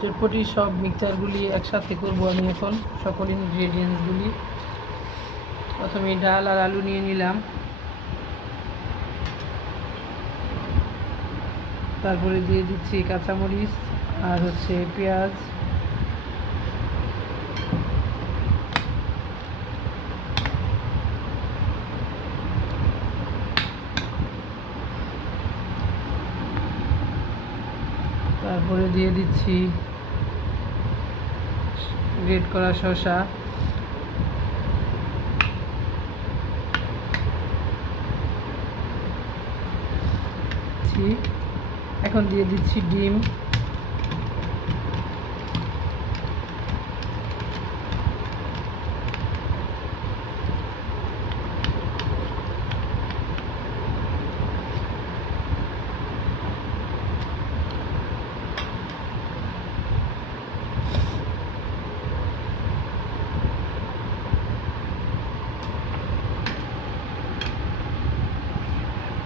চটপটির সব মিক্সচারগুলি একসাথে করব আমি এখন। সকল ইনগ্রেডিয়েন্টসগুলি প্রথমে ডাল আর আলু নিয়ে নিলাম। তারপরে দিয়ে দিচ্ছি কাঁচামরিচ আর হচ্ছে পেঁয়াজ। তারপরে দিয়ে দিচ্ছি গ্রেট করা শসা। এখন দিয়ে দিচ্ছি ডিম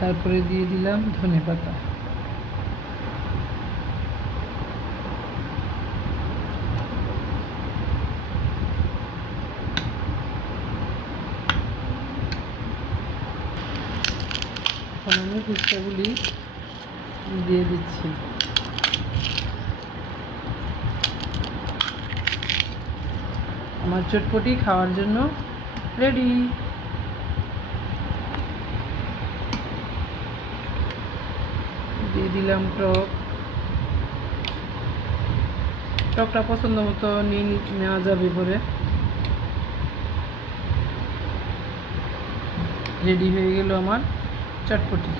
তারপরে দিয়ে দিলাম ধনে পাতা। আমি ফুচকাগুলি দিয়ে দিচ্ছি। আমার চটপটি খাওয়ার জন্য রেডি। দিয়ে দিলাম টক। টকটা পছন্দ মতো নিয়ে নেওয়া যাবে পরে। রেডি হয়ে গেল আমার চটপটি।